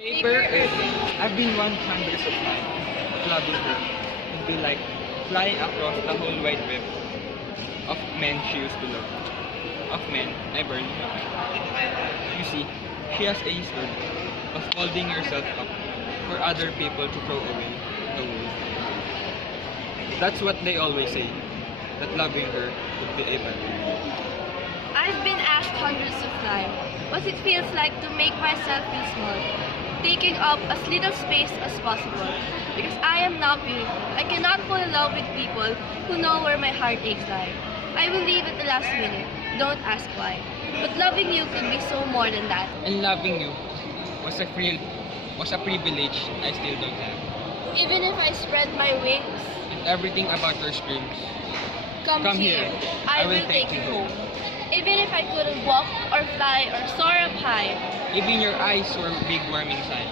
Paper airplane. I've been one hundreds of times, but loving her would be like flying across the whole wide web of men she used to love. Of men I barely know. You see, she has a history of holding herself up for other people to throw away the world. That's what they always say, that loving her would be a battle. I've been asked hundreds of times what it feels like to make myself feel small, taking up as little space as possible. Because I am not beautiful. I cannot fall in love with people who know where my heartaches lie. I will leave at the last minute. Don't ask why. But loving you can be so more than that. And loving you was a privilege I still don't have. Even if I spread my wings, And everything about your screams. come here. I will take you home. Even if I couldn't walk or fly or soar up high, Even your eyes were big warming sign.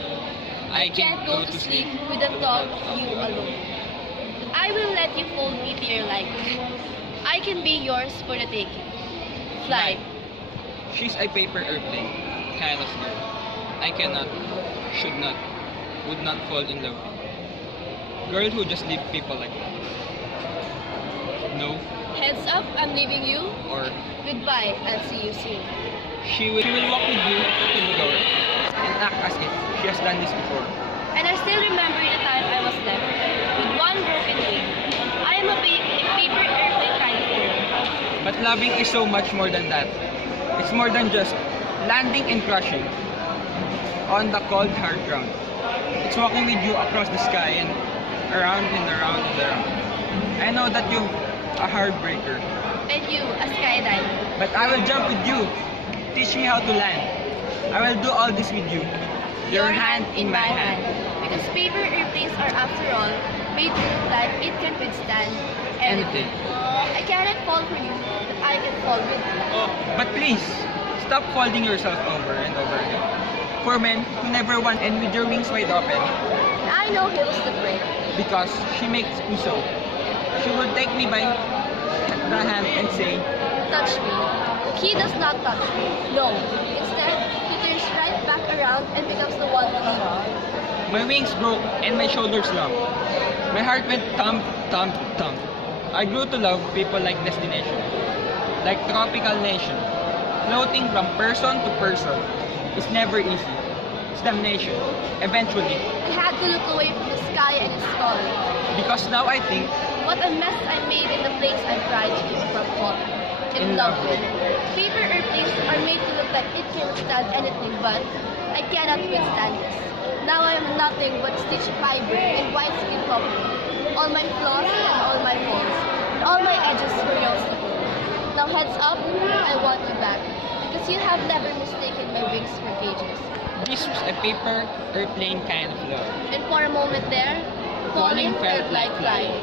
I can't go to sleep with the thought of you alone. I will let you hold me to your liking. I can be yours for the taking. Fly. She's a paper airplane kind of girl. I cannot, should not, would not fall in love with. Girl who just leave people like that. No, Heads up, I'm leaving you. or Goodbye, I'll see you soon. she will walk with you to the door and act as if she has done this before. And I still remember the time I was left with one broken wing. I am a paper airplane kind of girl. But loving is so much more than that. It's more than just landing and crashing on the cold hard ground. It's walking with you across the sky and around and around and around. I know that you're a heartbreaker, And you, a skydiver. but I will jump with you. Teach me how to land. I will do all this with you. Your hand in my hand. Because paper airplanes are, after all, made to look like it can withstand anything. Anything. I cannot fall for you, but I can fall with you. But please, stop folding yourself over and over again. For men who never want and with your wings wide open, I know he was afraid. because she makes me so. She will take me by the hand and say, Touch me. He does not touch me. No. Instead, he turns right back around and becomes the one to leave me. my wings broke and my shoulders lump. My heart went thump, thump, thump. I grew to love people like destination, like tropical nation. Floating from person to person is never easy. It's damnation. Eventually, I had to look away from the sky and its color. because now I think What a mess I made in the place I tried to keep from falling in love with. Paper airplanes are made to look like it can withstand anything, but I cannot withstand this. Now I am nothing but stitch fiber and white skin covering. All my flaws and all my faults, and all my edges were yours to hold. Now heads up, I want you back, because you have never mistaken my wings for cages. this was a paper airplane kind of love. And for a moment there, falling felt like flying.